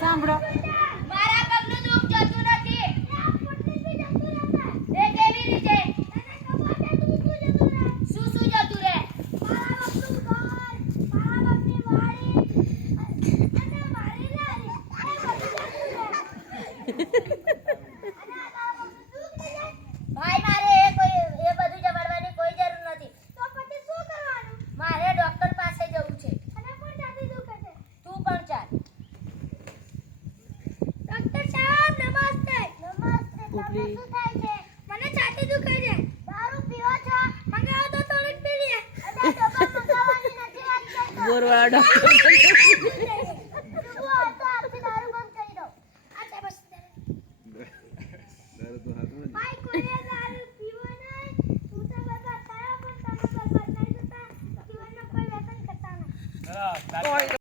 સાંભળો મારા પગનું દુખ જતું નથી એ કેવી રીતે શું શું જતું રહે મારા પગનું ઘર મારા પગની વાડી અને મારી લારી ભાઈ મારે એ બધું જમાડવાની કોઈ જરૂર નથી તો પછી શું કરવાનું મારે ડોક્ટર પાસે જવું છે અને કોણ જાતી દુખે છે તું પણ ચાલ ડોક્ટર સાહેબ નમસ્તે નમસ્તે તમને શું થાય છે મને છાતી દુખે છે દારૂ પીવો છો મંગાવો તો થોડીક પી લે અરે ડબ્બા મંગાવવાની નથી વાત કરતો બોરવાડો શું હોય તો આપથી દારૂ બંધ કરી દો આ છે બસ દારૂ તો હાથમાં ભાઈ કોઈ દારૂ પીવો નહીં હું તો બધા તારા પણ તમે બરબાદ નહીં થતા જીવનમાં કોઈ વ્યસન કરતા નહીં